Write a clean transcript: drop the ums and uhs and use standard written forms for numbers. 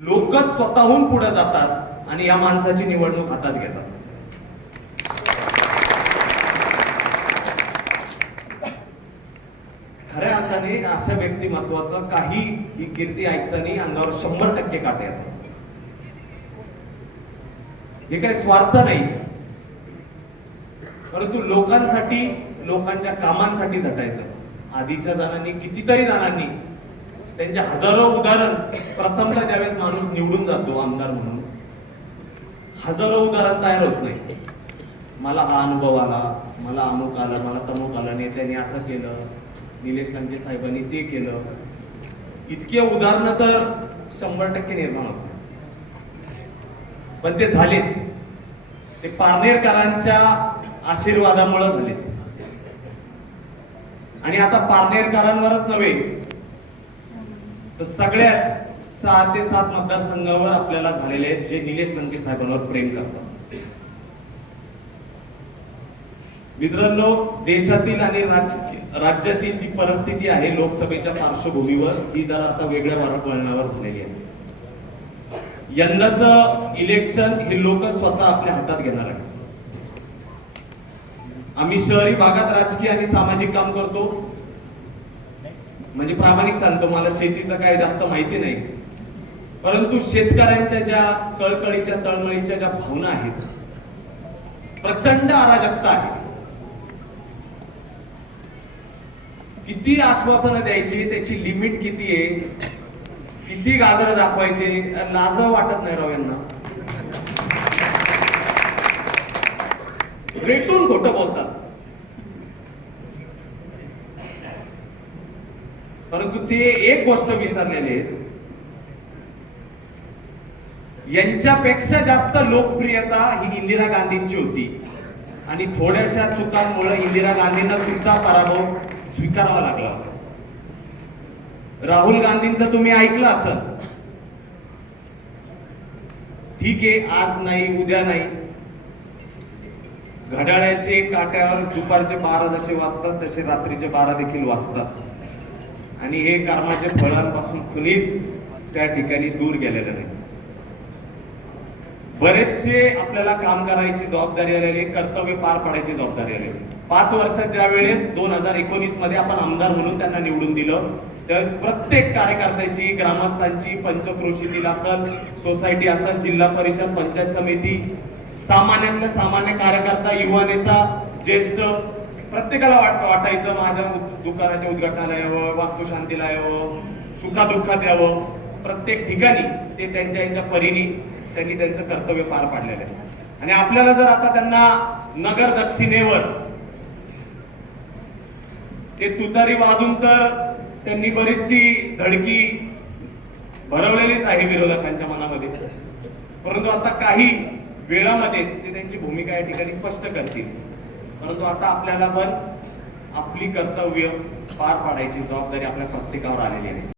लोकच स्वतःहून पुढे जातात आणि या माणसाची निवडणूक हातात घेतात. खऱ्या अर्थाने अशा व्यक्तिमत्वाचं काही ही कीर्ती ऐकताना अंगावर 100% काटे येतात. हे काही स्वार्थ नाही, परंतु लोकांसाठी, लोकांच्या कामांसाठी झटायचं. आधीच्या जणांनी, कितीतरी जणांनी, त्यांचे हजारो उदाहरण, प्रथमतः ज्यावेळेस माणूस निवडून जातो आमदार म्हणून, हजारो उदाहरण तयार होत नाही. मला हा अनुभव आला, मला अमुक आला, मला तमुक आला, नेत्याने असं केलं, निलेश लंके साहेबांनी ते केलं. इतके उदाहरण तर 100% निर्माण होत. पण ते झाले, ते पारनेरकरांच्या आशीर्वादामुळे झाले. आणि आता पारनेरकरांवरच नव्हे तर सगळ्याच 6 ते 7 मतदारसंघावर आपल्याला झालेले आहेत जे निलेश लंके साहेबांवर प्रेम करतात. मित्रांनो, देशातील आणि राज्यातील जी परिस्थिती आहे लोकसभेच्या पार्श्वभूमीवर, ही जरा आता वेगळ्या वळणावर झालेली आहे. यंदाचं इलेक्शन हे लोक स्वतः आपल्या हातात घेणार आहे. आम्ही शहरी भागात राजकीय आणि सामाजिक काम करतो, म्हणजे प्रामाणिक सांगतो, मला शेतीचं काय जास्त माहिती नाही, परंतु शेतकऱ्यांच्या ज्या कळकळीच्या, तळमळीच्या ज्या भावना आहेत, प्रचंड अराजकता आहे. किती आश्वासनं द्यायची, त्याची लिमिट किती आहे, किती गाजर दाखवायचे, लाज वाटत नाही राव यांना. रेटून खोटं बोलतात. परंतु ते एक गोष्ट विसरलेले आहेत, यांच्यापेक्षा जास्त लोकप्रियता ही इंदिरा गांधींची होती आणि थोड्याशा चुकांमुळे इंदिरा गांधींना सुद्धा पराभव स्वीकारावा लागला होता. राहुल गांधींचं तुम्ही ऐकलं असेल, ठीक आहे, आज नाही, उद्या नाही, घड्याळाचे काट्यावर दुपारचे 12 जसे वाजतात तसे रात्रीचे 12 देखील वाजतात. आणि हे कर्माच्या फळांपासून कुणीच त्या ठिकाणी दूर गेलेलं नाही. बरेचसे आपल्याला काम करायची जबाबदारी आलेली, कर्तव्य पार पाडायची जबाबदारी आलेली. 5 वर्षात ज्या वेळेस 2019 मध्ये आपण आमदार म्हणून त्यांना निवडून दिलं, त्यावेळेस प्रत्येक कार्यकर्त्याची, ग्रामस्थांची, पंचक्रोशीतील असेल, सोसायटी असेल, जिल्हा परिषद, पंचायत समिती, सामान्यातल्या सामान्य कार्यकर्ता, युवा नेता, ज्येष्ठ, प्रत्येकाला वाटायचं माझ्या दुकानाच्या उद्घाटनाला यावं, वास्तुशांतीला यावं, सुखादुःखात यावं. प्रत्येक ठिकाणी ते त्यांच्या परीने त्यांनी त्यांचं कर्तव्य पार पाडलेलं आहे. आणि आपल्याला जर आता त्यांना नगर दक्षिणेवर ते तुतारी वाजून, तर त्यांनी बरीचशी धडकी भरवलेलीच आहे विरोधकांच्या मनामध्ये. परंतु आता काही वेळामध्येच ते त्यांची भूमिका या ठिकाणी स्पष्ट करतील. परंतु आता आपल्याला पण आपली कर्तव्य पार पाडायची जबाबदारी आपल्या प्रत्येकावर आलेली आहे.